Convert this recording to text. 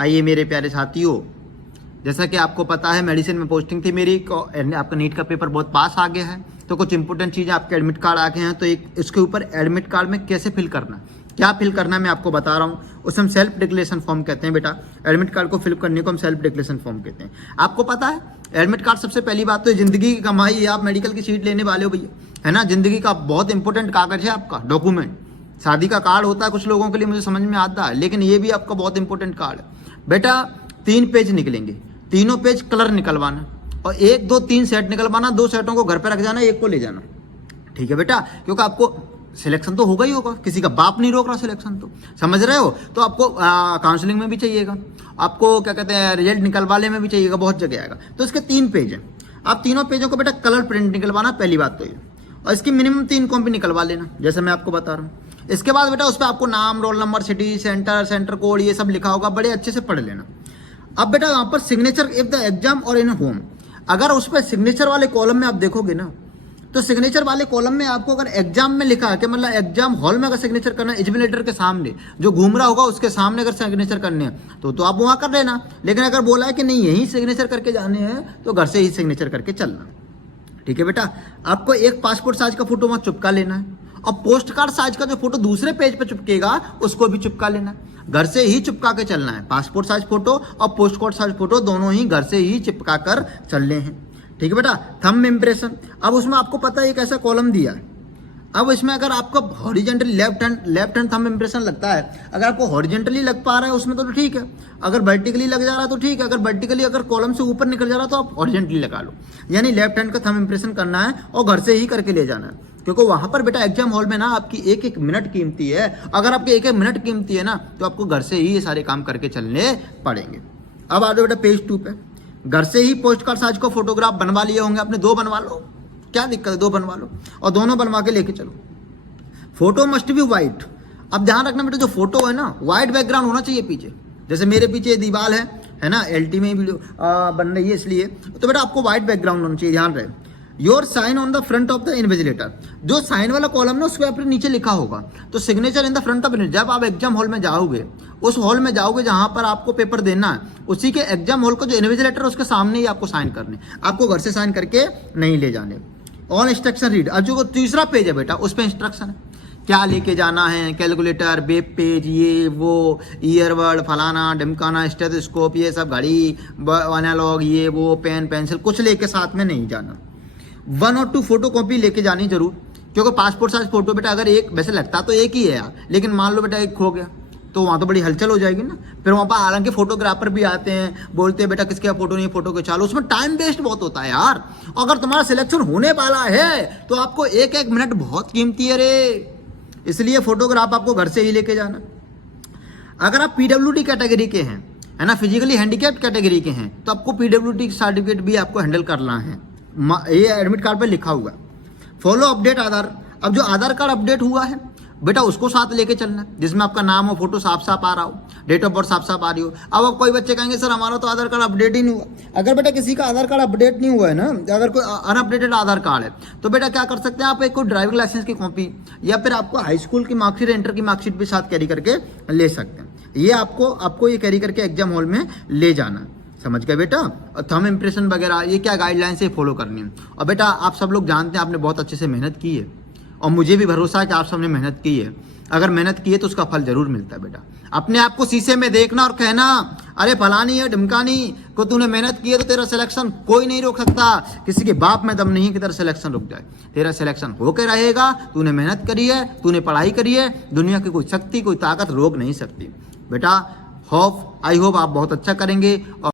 आइए मेरे प्यारे साथियों, जैसा कि आपको पता है मेडिसिन में पोस्टिंग थी मेरी, आपका नीट का पेपर बहुत पास आ गया है, तो कुछ इंपॉर्टेंट चीज़ें आपके एडमिट कार्ड आ गए हैं। तो एक इसके ऊपर एडमिट कार्ड में कैसे फिल करना, क्या फिल करना है मैं आपको बता रहा हूँ। उसे हम सेल्फ डिक्लेरेशन फॉर्म कहते हैं बेटा। एडमिट कार्ड को फिल करने को हम सेल्फ डिक्लेरेशन फॉर्म कहते हैं। आपको पता है एडमिट कार्ड सबसे पहली बात तो जिंदगी की कमाई है। आप मेडिकल की सीट लेने वाले हो भैया, है ना, जिंदगी का बहुत इंपॉर्टेंट कागज है आपका डॉक्यूमेंट। शादी का कार्ड होता है कुछ लोगों के लिए, मुझे समझ में आता है, लेकिन ये भी आपका बहुत इंपॉर्टेंट कार्ड है बेटा। 3 पेज निकलेंगे, तीनों पेज कलर निकलवाना और 1 2 3 सेट निकलवाना। 2 सेटों को घर पे रख जाना, 1 को ले जाना, ठीक है बेटा, क्योंकि आपको सिलेक्शन तो होगा ही होगा, किसी का बाप नहीं रोक रहा सिलेक्शन, तो समझ रहे हो। तो आपको काउंसलिंग में भी चाहिएगा, आपको क्या कहते हैं रिजल्ट निकलवाने में भी चाहिएगा, बहुत जगह आएगा। तो इसके 3 पेज हैं, आप तीनों पेजों को बेटा कलर प्रिंट निकलवाना, पहली बात तो ये, और इसकी मिनिमम 3 कॉपी निकलवा लेना जैसे मैं आपको बता रहा हूँ। इसके बाद बेटा उस पर आपको नाम, roll number, city, centre code ये सब लिखा होगा, बड़े अच्छे से पढ़ लेना। अब बेटा यहाँ पर सिग्नेचर इफ द एग्जाम और इन होम, अगर उस पर सिग्नेचर वाले कॉलम में आप देखोगे ना, तो सिग्नेचर वाले कॉलम में आपको अगर एग्जाम में लिखा है कि मतलब एग्जाम हॉल में अगर सिग्नेचर करना है, एग्जामिनेटर के सामने जो घूम रहा होगा उसके सामने अगर सिग्नेचर करने हैं तो आप वहाँ कर लेना। लेकिन अगर बोला है कि नहीं यही सिग्नेचर करके जाने हैं तो घर से ही सिग्नेचर करके चलना, ठीक है बेटा। आपको एक पासपोर्ट साइज का फोटो वहाँ चिपका लेना है, और पोस्ट कार्ड साइज का जो फोटो दूसरे पेज पे चिपकेगा उसको भी चिपका लेना है। घर से ही चिपका के चलना है, पासपोर्ट साइज फोटो और पोस्ट कार्ड साइज फोटो दोनों ही घर से ही चिपका कर चलने हैं, ठीक है बेटा। थंब इम्प्रेशन, अब उसमें आपको पता है एक ऐसा कॉलम दिया है। अब इसमें अगर आपका horizontally left hand thumb impression लगता है, अगर आपको हॉरिजेंटली लग पा रहा है उसमें तो ठीक है, अगर वर्टिकली लग जा रहा है तो ठीक है, अगर वर्टिकली अगर कॉलम से ऊपर निकल जा रहा है तो आप हॉरिजेंटली लगा लो। यानी लेफ्ट हैंड का थंब इम्प्रेशन करना है और घर से ही करके ले जाना है, क्योंकि वहां पर बेटा एग्जाम हॉल में ना आपकी 1-1 मिनट कीमती है। अगर आपके 1-1 मिनट कीमती है ना तो आपको घर से ही ये सारे काम करके चलने पड़ेंगे। अब आ जाओ बेटा पेज 2 पे। घर से ही पोस्ट कार्ड साइज को फोटोग्राफ बनवा लिए होंगे आपने, 2 बनवा लो, क्या दिक्कत है, 2 बनवा लो और दोनों बनवा के लेके चलो। Photo must be white. अब ध्यान रखना बेटा जो फोटो है ना व्हाइट बैकग्राउंड होना चाहिए पीछे, जैसे मेरे पीछे दीवार है ना, LT में वीडियो बन रही है इसलिए, तो बेटा आपको व्हाइट बैकग्राउंड होना चाहिए, ध्यान रहे। Your sign on the front of the invigilator, जो साइन वाला कॉलम ना उसके अपने नीचे लिखा होगा, तो signature in the front of, जब आप एग्जाम हॉल में जाओगे, उस हॉल में जाओगे जहां पर आपको पेपर देना है, उसी के एग्जाम हॉल का जो इन्विजिलेटर है उसके सामने ही आपको साइन करने, आपको घर से साइन करके नहीं ले जाने। ऑन इंस्ट्रक्शन रीड, अब जो 3रा पेज है बेटा उस पर इंस्ट्रक्शन है, क्या लेके जाना है, कैलकुलेटर, वेब पेज, ये वो, ईयरबड, फलाना ढिमकाना, स्टेथोस्कोप, ये सब, घड़ी, एनालॉग, ये वो, पेन पेंसिल कुछ लेके साथ में नहीं जाना। 1 और 2 फोटो कॉपी लेके जानी जरूर, क्योंकि पासपोर्ट साइज फोटो बेटा अगर एक, वैसे लगता तो एक ही है यार, लेकिन मान लो बेटा एक खो गया तो वहाँ तो बड़ी हलचल हो जाएगी ना। फिर वहाँ पर हालांकि फोटोग्राफर भी आते हैं, बोलते हैं बेटा किसके फोटो नहीं, फोटो के चालो, उसमें टाइम वेस्ट बहुत होता है यार। अगर तुम्हारा सिलेक्शन होने वाला है तो आपको 1-1 मिनट बहुत कीमती है रे, इसलिए फोटोग्राफ आपको घर से ही लेके जाना। अगर आप PWD कैटेगरी के हैं, है ना, फिजिकली हैंडीकैप्ड कैटेगरी के हैं, तो आपको PWD सर्टिफिकेट भी आपको हैंडल करना है, ये एडमिट कार्ड पे लिखा हुआ। फॉलो अपडेट आधार, अब जो आधार कार्ड अपडेट हुआ है बेटा उसको साथ लेके चलना है, जिसमें आपका नाम हो, फोटो साफ साफ आ रहा हो, डेट ऑफ बर्थ साफ साफ आ रही हो। अब आप कोई बच्चे कहेंगे सर हमारा तो आधार कार्ड अपडेट ही नहीं हुआ। अगर बेटा किसी का आधार कार्ड अपडेट नहीं हुआ है ना, अगर कोई अनअपडेटेड आधार कार्ड है तो बेटा क्या कर सकते हैं आप, एक कोई ड्राइविंग लाइसेंस की कॉपी या फिर आपको हाई स्कूल की मार्कशीट, इंटर की मार्कशीट भी साथ कैरी करके ले सकते हैं। ये आपको ये कैरी करके एग्जाम हॉल में ले जाना, समझ गए बेटा। थंब इम्प्रेशन वगैरह ये क्या गाइडलाइन से फॉलो करनी है। और बेटा आप सब लोग जानते हैं आपने बहुत अच्छे से मेहनत की है, और मुझे भी भरोसा है कि आप सबने मेहनत की है। अगर मेहनत की है तो उसका फल जरूर मिलता है बेटा। अपने आप को शीशे में देखना और कहना अरे फलानी है ढिमकानी को तूने मेहनत की है तो तेरा सिलेक्शन कोई नहीं रोक सकता। किसी के बाप में दम नहीं है कि तेरा सिलेक्शन रुक जाए, तेरा सिलेक्शन होकर रहेगा। तूने मेहनत करी है, तूने पढ़ाई करी है, दुनिया की कोई शक्ति कोई ताकत रोक नहीं सकती बेटा। आई होप आप बहुत अच्छा करेंगे। और